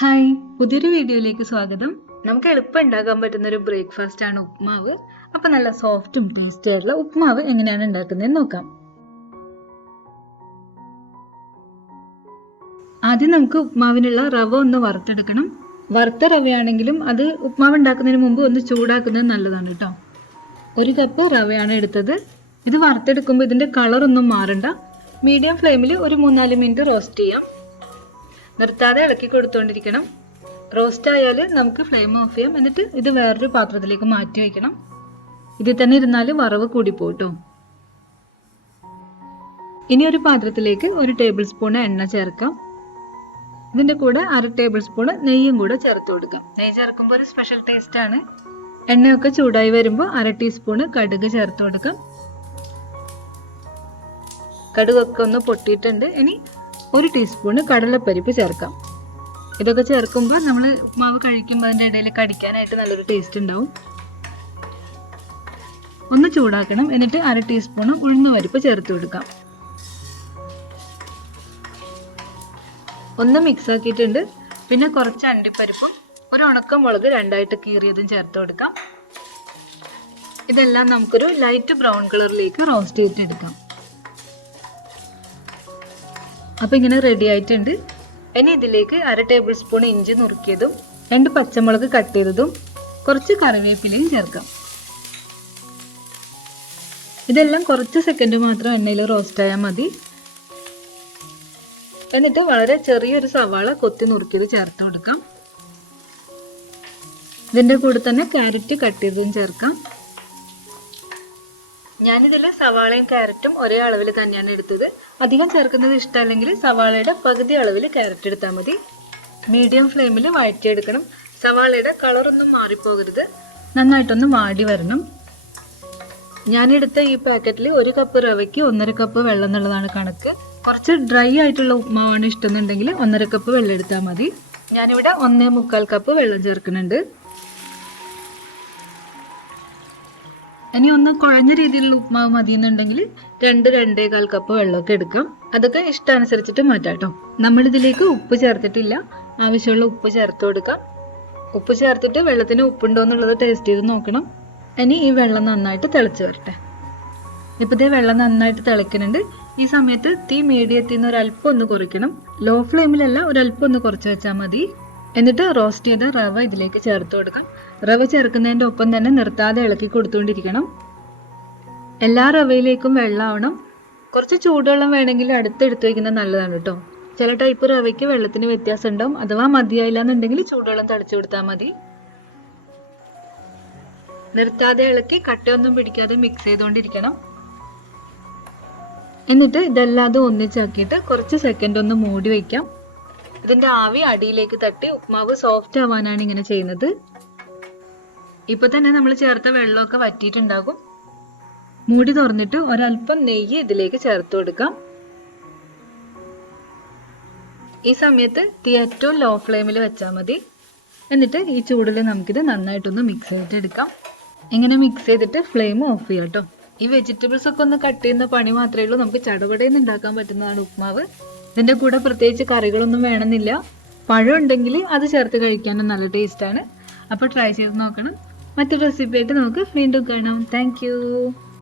Hi പുതിയൊരു വീഡിയോയിലേക്ക് സ്വാഗതം. നമുക്ക് എളുപ്പം ഉണ്ടാക്കാൻ പറ്റുന്ന ഒരു ബ്രേക്ക്ഫാസ്റ്റ് ആണ് ഉപ്മാവ്. അപ്പൊ നല്ല സോഫ്റ്റും ടേസ്റ്റി ആയിട്ടുള്ള ഉപ്മാവ് എങ്ങനെയാണ് ഉണ്ടാക്കുന്നതെന്ന് നോക്കാം. ആദ്യം നമുക്ക് ഉപ്മാവിനുള്ള റവ ഒന്ന് വറുത്തെടുക്കണം. വറുത്ത റവയാണെങ്കിലും അത് ഉപ്മാവ് ഉണ്ടാക്കുന്നതിന് മുമ്പ് ഒന്ന് ചൂടാക്കുന്നത് നല്ലതാണ് കേട്ടോ ഒരു കപ്പ് റവയാണ് എടുത്തത്. ഇത് വറുത്തെടുക്കുമ്പോൾ ഇതിന്റെ കളറൊന്നും ഒന്നും മാറണ്ട. മീഡിയം ഫ്ലെയിമിൽ ഒരു മൂന്നാൽ മിനിറ്റ് റോസ്റ്റ് ചെയ്യാം. നിർത്താതെ ഇളക്കി കൊടുത്തുകൊണ്ടിരിക്കണം റോസ്റ്റ് ആയാൽ നമുക്ക് ഫ്ലെയിം ഓഫ് ചെയ്യാം. എന്നിട്ട് ഇത് വേറൊരു പാത്രത്തിലേക്ക് മാറ്റി വയ്ക്കണം ഇതിൽ തന്നെ ഇരുന്നാൽ വറവ് കൂടിപ്പോട്ടോ. ഇനി ഒരു പാത്രത്തിലേക്ക് ഒരു ടേബിൾ സ്പൂൺ എണ്ണ ചേർക്കാം. ഇതിന്റെ കൂടെ അര ടേബിൾ സ്പൂൺ നെയ്യും കൂടെ ചേർത്ത് കൊടുക്കാം. നെയ്യ് ചേർക്കുമ്പോൾ ഒരു സ്പെഷ്യൽ ടേസ്റ്റ് ആണ്. എണ്ണയൊക്കെ ചൂടായി വരുമ്പോൾ അര ടീസ്പൂൺ കടുക് ചേർത്ത് കൊടുക്കാം. കടുകൊക്കെ ഒന്ന് പൊട്ടിയിട്ടുണ്ട്. ഇനി ഒരു ടീസ്പൂണ് കടലപ്പരിപ്പ് ചേർക്കാം. ഇതൊക്കെ ചേർക്കുമ്പോൾ നമ്മൾ മാവ് കഴിക്കുമ്പോൾ അതിന്റെ ഇടയിൽ കടിക്കാനായിട്ട് നല്ലൊരു ടേസ്റ്റ് ഉണ്ടാവും. ഒന്ന് ചൂടാക്കണം എന്നിട്ട് അര ടീസ്പൂണ് ഉഴുന്നുപരിപ്പ് ചേർത്ത് കൊടുക്കാം. ഒന്ന് മിക്സ് ആക്കിയിട്ടുണ്ട്. പിന്നെ കുറച്ച് അണ്ടിപ്പരിപ്പും ഒരു ഉണക്കമുളക് രണ്ടായിട്ട് കീറിയതും ചേർത്ത് കൊടുക്കാം. ഇതെല്ലാം നമുക്കൊരു ലൈറ്റ് ബ്രൗൺ കളറിലേക്ക് റോസ്റ്റ് ചെയ്തിട്ടെടുക്കാം. അപ്പൊ ഇങ്ങനെ റെഡി ആയിട്ടുണ്ട്. ഇനി ഇതിലേക്ക് അര ടേബിൾ സ്പൂൺ ഇഞ്ചി നുറുക്കിയതും രണ്ട് പച്ചമുളക് കട്ട് ചെയ്തതും കുറച്ച് കറിവേപ്പിലയും ചേർക്കാം. ഇതെല്ലാം കുറച്ച് സെക്കൻഡ് മാത്രം എണ്ണയിൽ റോസ്റ്റ് ആയാൽ മതി. എന്നിട്ട് വളരെ ചെറിയൊരു സവാള കൊത്തി നുറുക്കിയത് ചേർത്ത് കൊടുക്കാം. ഇതിന്റെ കൂടെ തന്നെ ക്യാരറ്റ് കട്ട് ചെയ്തതും ചേർക്കാം. ഞാനിതിൽ സവാളയും ക്യാരറ്റും ഒരേ അളവിൽ തന്നെയാണ് എടുത്തത്. അധികം ചേർക്കുന്നത് ഇഷ്ടമല്ലെങ്കിൽ സവാളയുടെ പകുതി അളവിൽ ക്യാരറ്റ് എടുത്താൽ മതി. മീഡിയം ഫ്ലെയിമിൽ വഴറ്റിയെടുക്കണം. സവാളയുടെ കളറൊന്നും മാറിപ്പോകരുത്. നന്നായിട്ടൊന്ന് വാടി വരണം. ഞാനെടുത്ത ഈ പാക്കറ്റിൽ ഒരു കപ്പ് റവയ്ക്ക് ഒന്നര കപ്പ് വെള്ളം എന്നുള്ളതാണ് കണക്ക്. കുറച്ച് ഡ്രൈ ആയിട്ടുള്ള ഉപ്മാവാണ് ഇഷ്ടമെന്നുണ്ടെങ്കിൽ ഒന്നര കപ്പ് വെള്ളം എടുത്താൽ മതി. ഞാനിവിടെ ഒന്നേ മുക്കാൽ കപ്പ് വെള്ളം ചേർക്കുന്നുണ്ട്. ഇനി ഒന്ന് കുഴഞ്ഞ രീതിയിലുള്ള ഉപ്മാവ് മതി എന്നുണ്ടെങ്കിൽ രണ്ട് രണ്ടേകാൽ കപ്പ് വെള്ളമൊക്കെ എടുക്കാം. അതൊക്കെ ഇഷ്ടാനുസരിച്ചിട്ട് മാറ്റാം കേട്ടോ നമ്മളിതിലേക്ക് ഉപ്പ് ചേർത്തിട്ടില്ല. ആവശ്യമുള്ള ഉപ്പ് ചേർത്ത് കൊടുക്കാം. ഉപ്പ് ചേർത്തിട്ട് വെള്ളത്തിന് ഉപ്പുണ്ടോ എന്നുള്ളത് ടേസ്റ്റ് ചെയ്ത് നോക്കണം. ഇനി ഈ വെള്ളം നന്നായിട്ട് തിളച്ച് വരട്ടെ. ഇപ്പോൾ ഇതേ വെള്ളം നന്നായിട്ട് തിളയ്ക്കുന്നുണ്ട്. ഈ സമയത്ത് തീ മീഡിയത്തിൽ നിന്ന് ഒരല്പം ഒന്ന് കുറയ്ക്കണം ലോ ഫ്ലെയിമിലല്ല ഒരല്പം ഒന്ന് കുറച്ച് വെച്ചാൽ മതി. എന്നിട്ട് റോസ്റ്റ് ചെയ്ത റവ ഇതിലേക്ക് ചേർത്ത് കൊടുക്കാം. റവ ചേർക്കുന്നതിന്റെ ഒപ്പം തന്നെ നിർത്താതെ ഇളക്കി കൊടുത്തുകൊണ്ടിരിക്കണം. എല്ലാ റവയിലേക്കും വെള്ളമാവണം കുറച്ച് ചൂടുവെള്ളം വേണമെങ്കിൽ അടുത്തെടുത്ത് വയ്ക്കുന്നത് നല്ലതാണ് കേട്ടോ. ചില ടൈപ്പ് റവയ്ക്ക് വെള്ളത്തിന് വ്യത്യാസം ഉണ്ടാവും അഥവാ മതിയായില്ല എന്നുണ്ടെങ്കിൽ ചൂടുവെള്ളം തളിച്ചു കൊടുത്താൽ മതി. നിർത്താതെ ഇളക്കി കട്ടയൊന്നും പിടിക്കാതെ മിക്സ് ചെയ്തുകൊണ്ടിരിക്കണം. എന്നിട്ട് ഇതെല്ലാം അത് ഒന്നിച്ചാക്കിയിട്ട് കുറച്ച് സെക്കൻഡ് ഒന്ന് മൂടി വയ്ക്കാം. ഇതിന്റെ ആവി അടിയിലേക്ക് തട്ടി ഉപ്മാവ് സോഫ്റ്റ് ആവാനാണ് ഇങ്ങനെ ചെയ്യുന്നത്. ഇപ്പൊ തന്നെ നമ്മൾ ചേർത്ത വെള്ളമൊക്കെ വറ്റിയിട്ടുണ്ടാകും. മൂടി തുറന്നിട്ട് ഒരല്പം നെയ്യ് ഇതിലേക്ക് ചേർത്ത് കൊടുക്കാം. ഈ സമയത്ത് തീ ഏറ്റവും ലോ ഫ്ലെയിമിൽ വെച്ചാൽ മതി. എന്നിട്ട് ഈ ചൂടിൽ നമുക്കിത് നന്നായിട്ടൊന്ന് മിക്സ് ചെയ്തിട്ട് എടുക്കാം ഇങ്ങനെ മിക്സ് ചെയ്തിട്ട് ഫ്ലെയിം ഓഫ് ചെയ്യാം കേട്ടോ. ഈ വെജിറ്റബിൾസ് ഒക്കെ ഒന്ന് കട്ട് ചെയ്യുന്ന പണി മാത്രമേ ഉള്ളൂ. നമുക്ക് ചടപടയിൽ നിന്ന് ഉണ്ടാക്കാൻ പറ്റുന്നതാണ് ഉപ്മാവ്. ഇതിന്റെ കൂടെ പ്രത്യേകിച്ച് കറികളൊന്നും വേണമെന്നില്ല. പഴം ഉണ്ടെങ്കിൽ അത് ചേർത്ത് കഴിക്കാനും നല്ല ടേസ്റ്റാണ് അപ്പോൾ ട്രൈ ചെയ്ത് നോക്കണം. മറ്റൊരു റെസിപ്പി ആയിട്ട് നമുക്ക് വീണ്ടും കാണാം. താങ്ക്